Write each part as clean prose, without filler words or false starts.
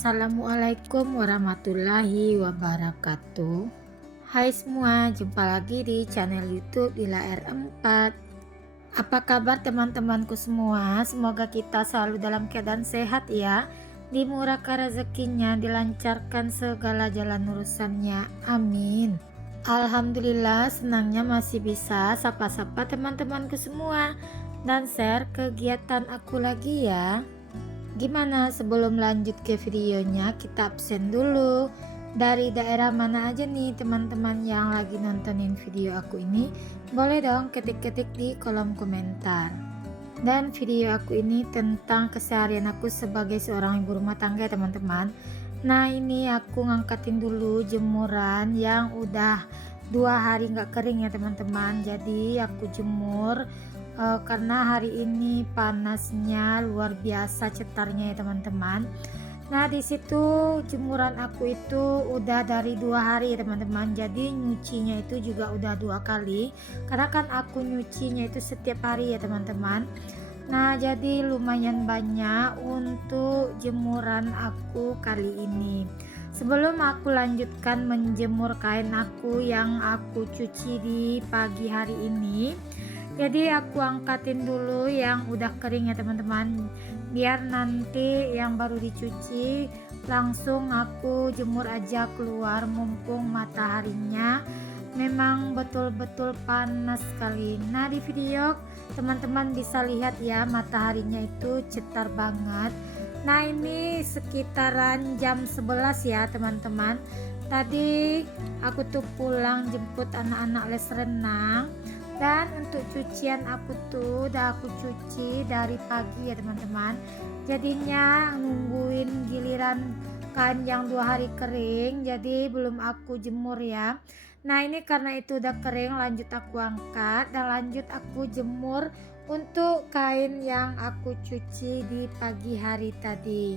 Assalamualaikum warahmatullahi wabarakatuh. Hai semua, jumpa lagi di channel YouTube Lila R4. Apa kabar teman-temanku semua? Semoga kita selalu dalam keadaan sehat ya. Dimurahkan rezekinya, dilancarkan segala jalan urusannya. Amin. Alhamdulillah, senangnya masih bisa sapa-sapa teman-temanku semua dan share kegiatan aku lagi ya. Gimana, sebelum lanjut ke videonya kita absen dulu. Dari daerah mana aja nih teman-teman yang lagi nontonin video aku ini? Boleh dong ketik-ketik di kolom komentar. Dan video aku ini tentang keseharian aku sebagai seorang ibu rumah tangga ya teman-teman. Nah, ini aku ngangkatin dulu jemuran yang udah 2 hari nggak kering ya teman-teman. Jadi aku jemur karena hari ini panasnya luar biasa cetarnya ya teman-teman. Nah, di situ jemuran aku itu udah dari 2 hari ya teman-teman. Jadi nyucinya itu juga udah 2 kali karena kan aku nyucinya itu setiap hari ya teman-teman. Nah, jadi lumayan banyak untuk jemuran aku kali ini. Sebelum aku lanjutkan menjemur kain aku yang aku cuci di pagi hari ini, jadi aku angkatin dulu yang udah kering ya teman-teman, biar nanti yang baru dicuci langsung aku jemur aja keluar, mumpung mataharinya memang betul-betul panas sekali. Nah, di video teman-teman bisa lihat ya, mataharinya itu cetar banget. Nah, ini sekitaran jam 11 ya teman-teman. Tadi aku tuh pulang jemput anak-anak les renang. Dan untuk cucian aku tuh udah aku cuci dari pagi ya teman-teman. Jadinya nungguin giliran kain yang 2 hari kering, jadi belum aku jemur ya. Nah, ini karena itu udah kering, lanjut aku angkat dan lanjut aku jemur untuk kain yang aku cuci di pagi hari tadi.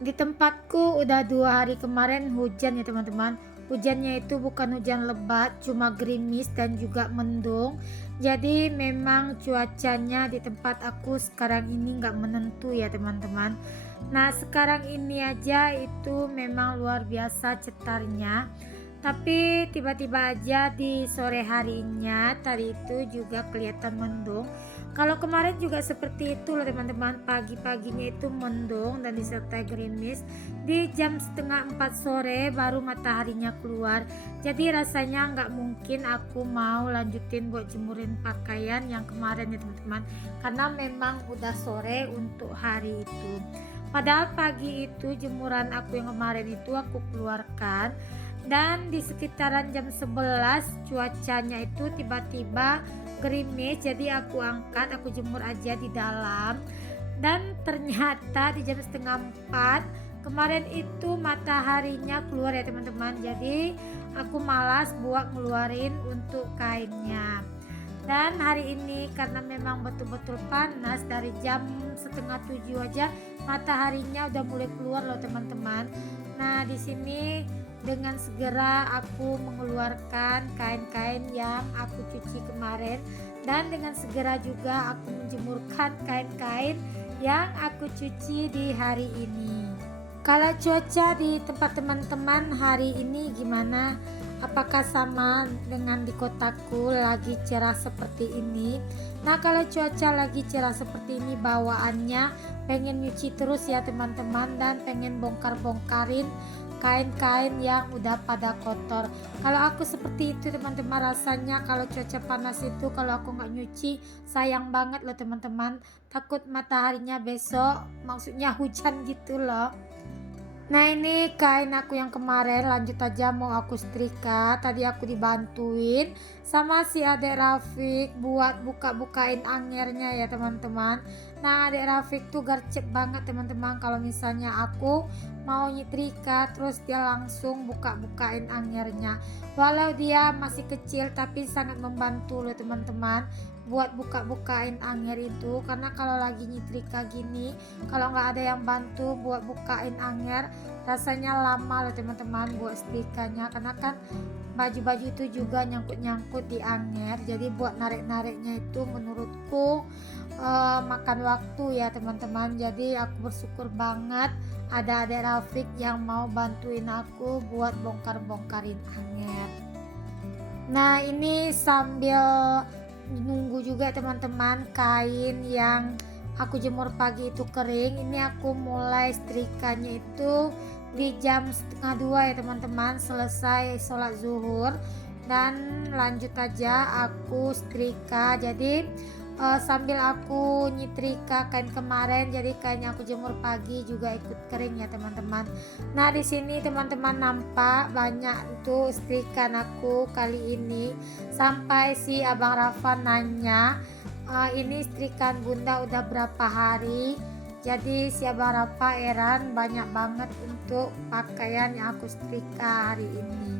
Di tempatku udah 2 hari kemarin hujan ya teman-teman. Hujannya itu bukan hujan lebat, cuma gerimis dan juga mendung. Jadi memang cuacanya di tempat aku sekarang ini nggak menentu ya teman-teman. Nah, sekarang ini aja itu memang luar biasa cetarnya. Tapi tiba-tiba aja di sore harinya tadi itu juga kelihatan mendung. Kalau kemarin juga seperti itu loh teman-teman, pagi-paginya itu mendung dan disertai gerimis. Di jam setengah 4 sore baru mataharinya keluar. Jadi rasanya nggak mungkin aku mau lanjutin buat jemurin pakaian yang kemarin ya teman-teman, karena memang udah sore untuk hari itu. Padahal pagi itu jemuran aku yang kemarin itu aku keluarkan, dan di sekitaran jam 11 cuacanya itu tiba-tiba gerimis. Jadi aku angkat, aku jemur aja di dalam, dan ternyata di jam setengah 4 kemarin itu mataharinya keluar ya teman-teman. Jadi aku malas buat ngeluarin untuk kainnya. Dan hari ini karena memang betul-betul panas, dari jam setengah 7 aja mataharinya udah mulai keluar loh teman-teman. Nah, di sini dengan segera aku mengeluarkan kain-kain yang aku cuci kemarin, dan dengan segera juga aku menjemurkan kain-kain yang aku cuci di hari ini. Kalau cuaca di tempat teman-teman hari ini gimana? Apakah sama dengan di kotaku lagi cerah seperti ini? Nah, kalau cuaca lagi cerah seperti ini, bawaannya pengen nyuci terus ya teman-teman, dan pengen bongkar-bongkarin kain-kain yang udah pada kotor. Kalau aku seperti itu teman-teman, rasanya kalau cuaca panas itu kalau aku nggak nyuci sayang banget loh teman-teman. Takut mataharinya besok, maksudnya hujan gitu loh. Nah, ini kain aku yang kemarin lanjut aja mau aku setrika. Tadi aku dibantuin sama si adek Rafiq buat buka-bukain angernya ya teman-teman. Nah, adek Rafiq tuh gercep banget teman-teman, kalau misalnya aku mau nyetrika terus dia langsung buka-bukain angernya. Walau dia masih kecil tapi sangat membantu loh teman-teman buat buka-bukain anger itu, karena kalau lagi nyetrika gini kalau nggak ada yang bantu buat bukain anger rasanya lama loh teman-teman buat setrikanya, karena kan baju-baju itu juga nyangkut-nyangkut di anger. Jadi buat narik-nariknya itu menurutku makan waktu ya teman-teman. Jadi aku bersyukur banget ada adik Rafiq yang mau bantuin aku buat bongkar-bongkarin anget. Nah ini sambil nunggu juga teman-teman kain yang aku jemur pagi itu kering, ini aku mulai setrikanya itu di jam setengah 2 ya teman-teman, selesai sholat zuhur dan lanjut aja aku setrika. Jadi sambil aku nyetrika kain kemarin, jadi kainnya aku jemur pagi juga ikut kering ya teman-teman. Nah di sini teman-teman nampak banyak tuh setrikaan aku kali ini, sampai si abang Rafa nanya, ini setrikaan bunda udah berapa hari. Jadi si abang Rafa heran banyak banget untuk pakaian yang aku setrika hari ini.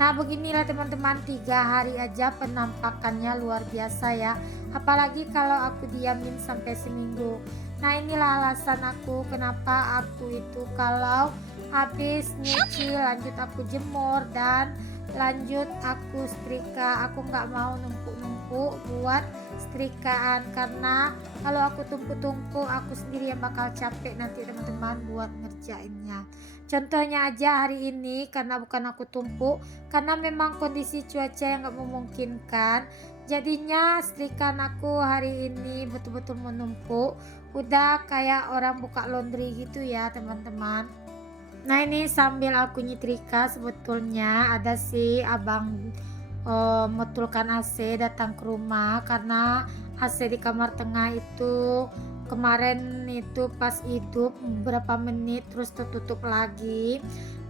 Nah beginilah teman-teman, 3 hari aja penampakannya luar biasa ya, apalagi kalau aku diamin sampai seminggu. Nah inilah alasan aku kenapa aku itu kalau habis nyuci lanjut aku jemur dan lanjut aku setrika. Aku nggak mau numpuk-numpuk buat setrikaan, karena kalau aku tumpuk-tumpuk aku sendiri yang bakal capek nanti teman-teman buat ngerjainnya. Contohnya aja hari ini, karena bukan aku tumpuk, karena memang kondisi cuaca yang gak memungkinkan, jadinya setrikaan aku hari ini betul-betul menumpuk, udah kayak orang buka laundry gitu ya teman-teman. Nah ini sambil aku nyetrika, sebetulnya ada si abang metulkan AC datang ke rumah, karena AC di kamar tengah itu kemarin itu pas hidup beberapa menit terus tertutup lagi.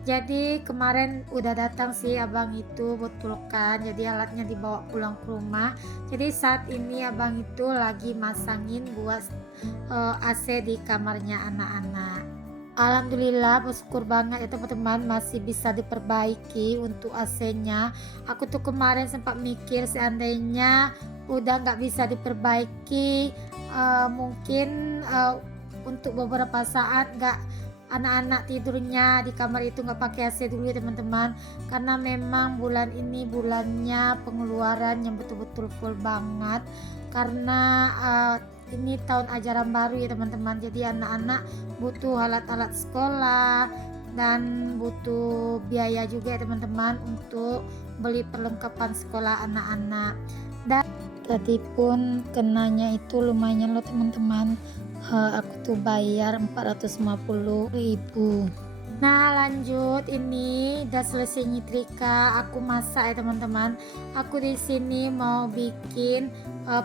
Jadi kemarin udah datang sih abang itu betulkan, jadi alatnya dibawa pulang ke rumah. Jadi saat ini abang itu lagi masangin buat AC di kamarnya anak-anak. Alhamdulillah bersyukur banget ya teman-teman, masih bisa diperbaiki untuk AC-nya. Aku tuh kemarin sempat mikir seandainya udah nggak bisa diperbaiki, mungkin untuk beberapa saat nggak, anak-anak tidurnya di kamar itu nggak pakai AC dulu ya teman-teman, karena memang bulan ini bulannya pengeluaran yang betul-betul full banget, karena ini tahun ajaran baru ya teman-teman. Jadi anak-anak butuh alat-alat sekolah dan butuh biaya juga ya teman-teman untuk beli perlengkapan sekolah anak-anak. Dan tadi pun kenanya itu lumayan loh teman-teman, aku tuh bayar 450.000. Nah lanjut, ini udah selesai nyetrika, aku masak ya teman-teman. Aku di sini mau bikin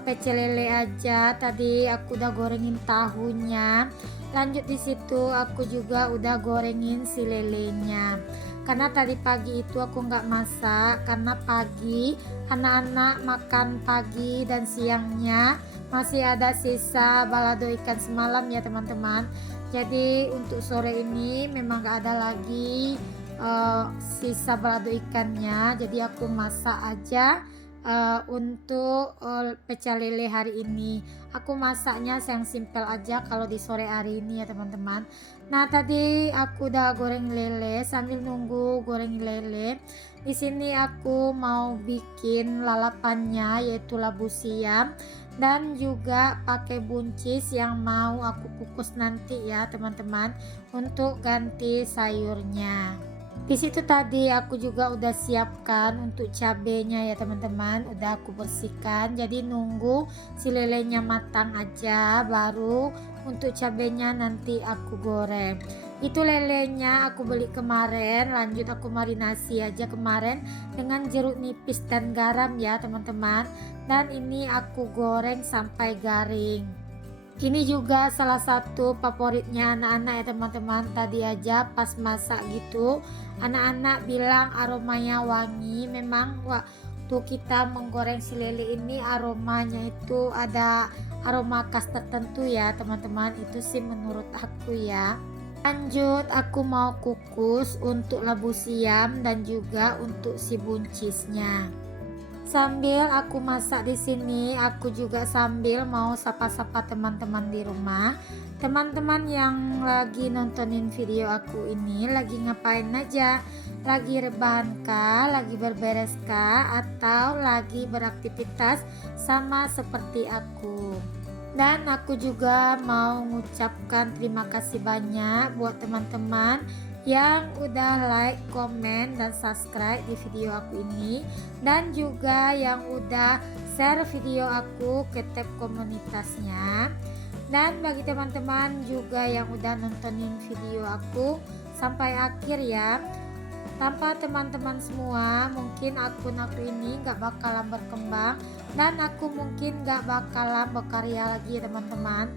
pecel lele aja. Tadi aku udah gorengin tahunya. Lanjut di situ aku juga udah gorengin si lelenya. Karena tadi pagi itu aku nggak masak, karena pagi anak-anak makan pagi dan siangnya masih ada sisa balado ikan semalam ya teman-teman. Jadi untuk sore ini memang gak ada lagi sisa balado ikannya, jadi aku masak aja untuk pecel lele hari ini. Aku masaknya yang simpel aja kalau di sore hari ini ya teman-teman. Nah tadi aku udah goreng lele, sambil nunggu goreng lele di sini aku mau bikin lalapannya, yaitu labu siam dan juga pakai buncis yang mau aku kukus nanti ya teman-teman untuk ganti sayurnya. Di situ tadi aku juga udah siapkan untuk cabenya ya teman-teman, udah aku bersihkan. Jadi nunggu si lelenya matang aja baru untuk cabenya nanti aku goreng. Itu lelenya aku beli kemarin, lanjut aku marinasi aja kemarin dengan jeruk nipis dan garam ya teman-teman. Dan ini aku goreng sampai garing. Ini juga salah satu favoritnya anak-anak ya teman-teman. Tadi aja pas masak gitu, anak-anak bilang aromanya wangi. Memang waktu kita menggoreng si lele ini aromanya itu ada aroma khas tertentu ya teman-teman. Itu sih menurut aku ya. Lanjut aku mau kukus untuk labu siam dan juga untuk si buncisnya. Sambil aku masak di sini, aku juga sambil mau sapa-sapa teman-teman di rumah. Teman-teman yang lagi nontonin video aku ini lagi ngapain aja? Lagi rebahan kah, lagi berberes kah, atau lagi beraktivitas sama seperti aku? Dan aku juga mau mengucapkan terima kasih banyak buat teman-teman yang udah like, komen, dan subscribe di video aku ini, dan juga yang udah share video aku ke tab komunitasnya. Dan bagi teman-teman juga yang udah nontonin video aku sampai akhir ya. Tanpa teman-teman semua, mungkin akun aku ini gak bakalan berkembang, dan aku mungkin gak bakalan berkarya lagi ya teman-teman.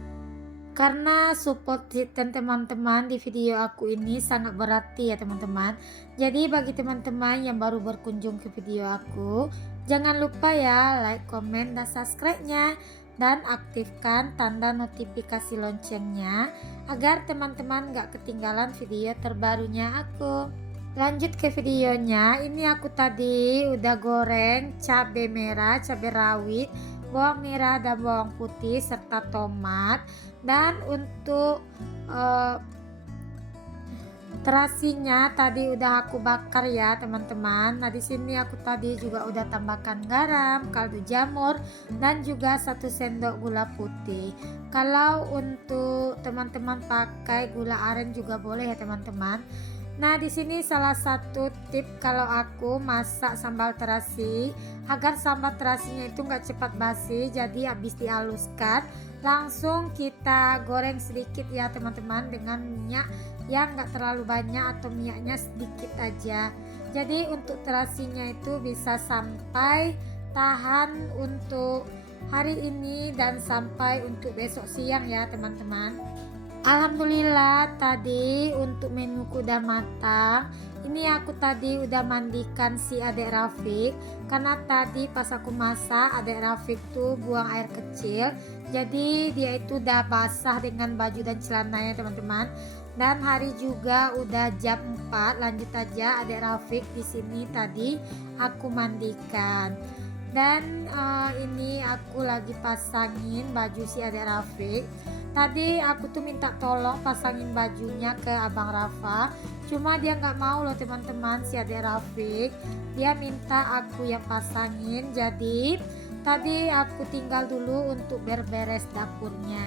Karena support dan teman-teman di video aku ini sangat berarti ya teman-teman. Jadi bagi teman-teman yang baru berkunjung ke video aku, jangan lupa ya like, komen, dan subscribe-nya, dan aktifkan tanda notifikasi loncengnya agar teman-teman gak ketinggalan video terbarunya aku. Lanjut ke videonya. Ini aku tadi udah goreng cabai merah, cabai rawit, bawang merah dan bawang putih serta tomat. Dan untuk terasinya tadi udah aku bakar ya teman-teman. Nah di sini aku tadi juga udah tambahkan garam, kaldu jamur, dan juga 1 sendok gula putih. Kalau untuk teman-teman pakai gula aren juga boleh ya teman-teman. Nah di sini salah satu tip kalau aku masak sambal terasi agar sambal terasinya itu nggak cepat basi, jadi habis dihaluskan langsung kita goreng sedikit ya teman-teman, dengan minyak yang nggak terlalu banyak atau minyaknya sedikit aja. Jadi untuk terasinya itu bisa sampai tahan untuk hari ini dan sampai untuk besok siang ya teman-teman. Alhamdulillah tadi untuk menuku udah matang. Ini aku tadi udah mandikan si adik Rafiq, karena tadi pas aku masak adik Rafiq tuh buang air kecil, jadi dia itu udah basah dengan baju dan celananya teman-teman. Dan hari juga udah jam 4, lanjut aja adik Rafiq di sini tadi aku mandikan. Dan ini aku lagi pasangin baju si adik Rafiq. Tadi aku tuh minta tolong pasangin bajunya ke abang Rafa, cuma dia nggak mau loh teman-teman, si adik Rafiq dia minta aku yang pasangin. Jadi tadi aku tinggal dulu untuk beres dapurnya.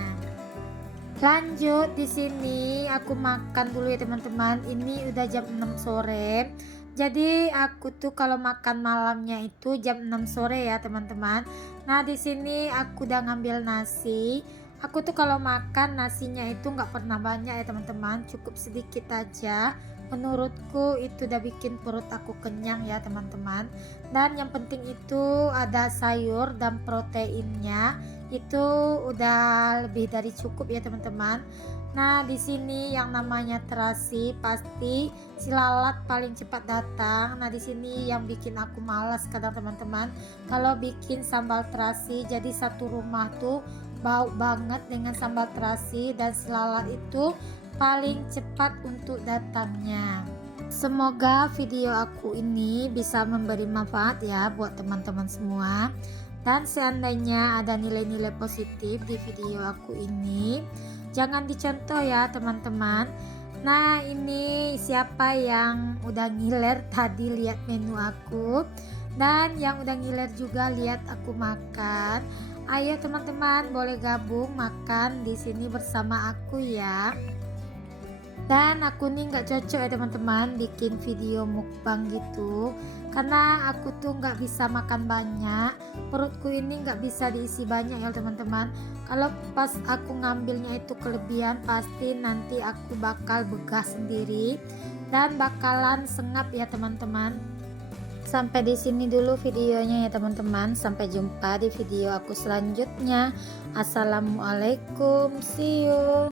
Lanjut di sini aku makan dulu ya teman-teman. Ini udah jam 6 sore. Jadi aku tuh kalau makan malamnya itu jam 6 sore ya teman-teman. Nah di sini aku udah ngambil nasi. Aku tuh kalau makan nasinya itu nggak pernah banyak ya teman-teman, cukup sedikit aja. Menurutku itu udah bikin perut aku kenyang ya teman-teman. Dan yang penting itu ada sayur dan proteinnya, itu udah lebih dari cukup ya teman-teman. Nah di sini yang namanya terasi pasti si lalat paling cepat datang. Nah di sini yang bikin aku malas kadang teman-teman, kalau bikin sambal terasi, jadi satu rumah tuh bau banget dengan sambal terasi, dan si lalat itu paling cepat untuk datangnya. Semoga video aku ini bisa memberi manfaat ya buat teman-teman semua. Dan seandainya ada nilai-nilai positif di video aku ini, jangan dicontoh ya teman-teman. Nah ini siapa yang udah ngiler tadi lihat menu aku, dan yang udah ngiler juga lihat aku makan. Ayo teman-teman boleh gabung makan di sini bersama aku ya. Dan aku nih nggak cocok ya teman-teman bikin video mukbang gitu, karena aku tuh nggak bisa makan banyak, perutku ini nggak bisa diisi banyak ya teman-teman. Kalau pas aku ngambilnya itu kelebihan, pasti nanti aku bakal begah sendiri dan bakalan sengap ya teman-teman. Sampai di sini dulu videonya ya teman-teman. Sampai jumpa di video aku selanjutnya. Assalamualaikum, see you.